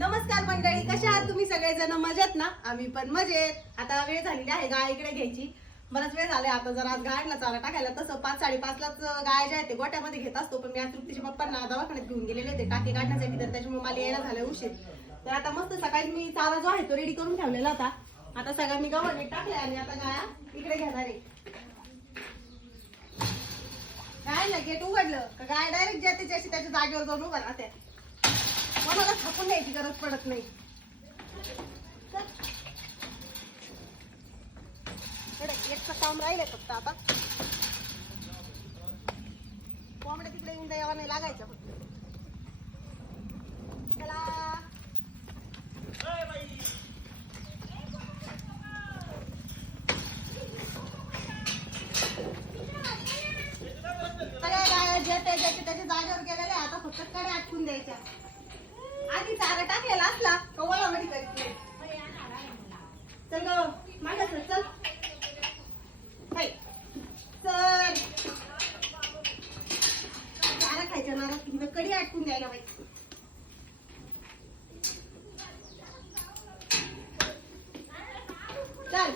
नमस्कार मंडळी कशा आहात तुम्ही सगळेजण? मजेत ना? आम्ही पण मजेत. आता वेळ झालेली आहे गाय इकडे घ्यायची. बराच वेळ झालाय आता जर आज गायला चारा टाकायला. तसं पाच साडेपाचलाच गाय ज्या आहे ते गोट्यामध्ये घेत असतो पण मी आज तृप्तीच्या पप्पांना दवाखान्यात घेऊन गेलेले होते टाके काढण्यासाठी तर त्याच्यामुळे मला यायला झालं उशीर. तर आता मस्त सकाळी मी चारा जो आहे तो रेडी करून ठेवलेला होता. आता सगळा मी गव्हाणे टाकले आणि आता गाया इकडे घेणार आहे. काय ना गेट उघडलं. का गाय डायरेक्ट ज्याची ज्याची त्याच्या जागेवर जाऊन उभा राहते आम्हाला थापून द्यायची गरज पडत नाही. चल. काम राहिलंय फक्त आता. कोंबड्या तिकडे येऊन द्यावा नाही लागायचं. फक्त चला ज्या त्याच्या जागेवर गेलेल्या आता फक्त कडे आटकून द्यायच्या. आधी चारा टाकलेला असला का वळावडी करते चल ग मागं चल. चल. चारा खायच्या मला तिथं कडी आटकून द्यायला पाहिजे चल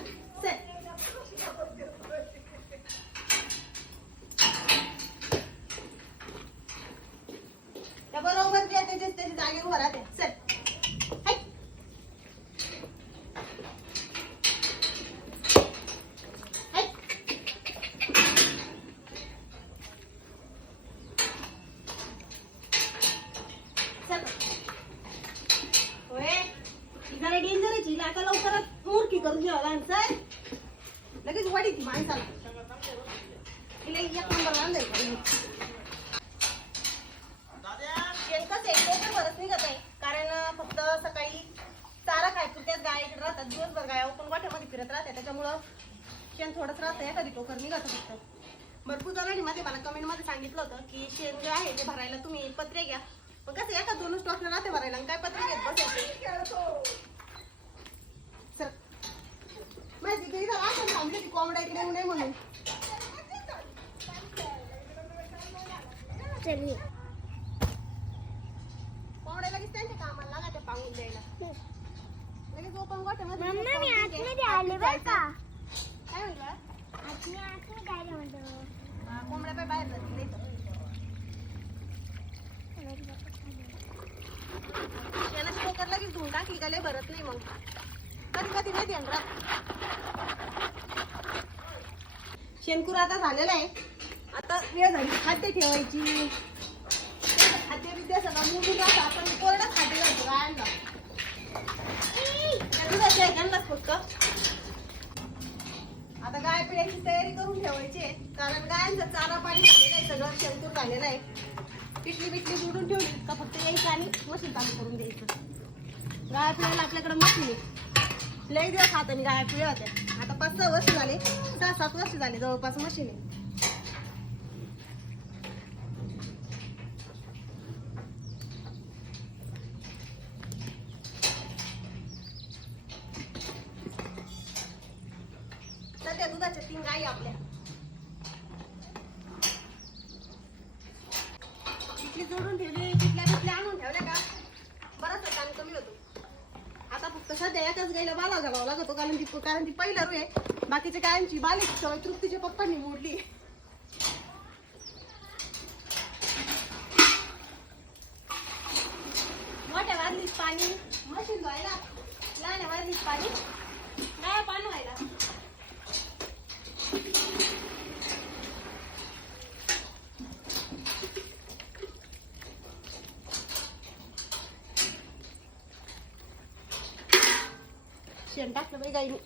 त्या बरोबर जे त्याच्या त्याच्या जागेवर उभा राहते चल हाय. हाय. चल. होय. ही जरा डेंजर आहे हिला आता लवकरच. मूर्खी करून घ्यावं माणसं. लगेच वाढी ती माणसाला. तिला एक नंबर आहे ते तर निघत आहे. कारण फक्त सकाळी चारा खाय पुरत्याच गाय इकडे राहतात. दिवसभर गाय ओपन गोठ्यामध्ये फिरत राहते. त्याच्यामुळं शेण थोडंच राहतं. एखादी टोकर निघत फक्त भरपूर जणांनी मध्ये मला कमेंटमध्ये सांगितलं होतं की शेण जे आहे ते भरायला तुम्ही पत्रे घ्या. पण कसं एका दोनच टोकलं राहते भरायला आणि काय पत्रे घेत बसायचे सर माहिती तरी जरा असं थांबली ती कोंबड्या इकडे येऊ नये म्हणून कोंबड्या लगेच त्यांच्या कामाला लागायचं पांगून द्यायला. लगेच ओपन गोठ्यामध्ये मम्मा मी ठीक आहे. आतमध्ये आले बर का? काय म्हणलं? आत मी आतमध्ये आले म्हणतो हा, कोंबड्या बाय बाहेर जातील नाही तर. लगेच धुवून टाकली का लय भरत नाही मग. कधी कधी नाही ध्यान राहत शेणकूर आता झालेला आहे. आता वेळ झाली. खाद्य ठेवायची. खाद्य विद्या सगळं मुली राहतं आपण कोरडं खाद्य घालतो गायांना ऐकायला फक्त. आता गाय पिण्याची तयारी करून ठेवायची आहे. कारण गायांचं चारा पाणी झालेला आहे सगळं शेणकूर झालेलं आहे. पिटली पिटली बुडून ठेवली का फक्त यायचं आणि मशीन चालू करून द्यायचं. गाय पिळायला आपल्याकडे मशीन आहे. लई दिवस हाताने गाय पिळ्या होत्या. आता पाच सहा वर्ष झाले सहा सात वर्ष झाले जवळपास मशीन आहे. सध्या दुधाच्या तीन गाई आपल्या. इथली जोडून ठेवली तिथल्या तिथल्या आणून ठेवल्या का? बराच काम कमी होतो. आता फक्त सध्या एकाच गाईला बाला घालावा लागतो कारण ती कारण ती पहिला रू आहे. बाकीच्या गायांची बालेची सवय तृप्तीच्या पप्पांनी मोडली. मोठ्या वाजलीत पाणी. मशीन धुवायला. लहान वाजलीत पाणी. काय पाणी व्हायला. शेण टाकलं बाई गाईने.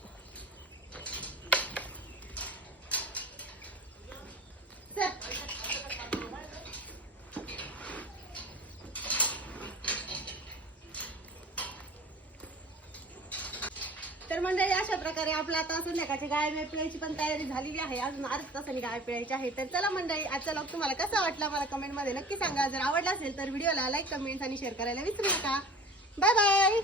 तर मंडळी अशा प्रकारे आपला आता संध्याकाळची गाय पिळायची पण तयारी झालेली आहे. अजून अर्ध तासाने गाय पिळायची आहे. तर चला मंडळी आजचा लॉग तुम्हाला कसा वाटला मला कमेंटमध्ये नक्की सांगा. जर आवडला असेल तर व्हिडिओला लाईक कमेंट आणि शेअर करायला विसरू नका. Bye bye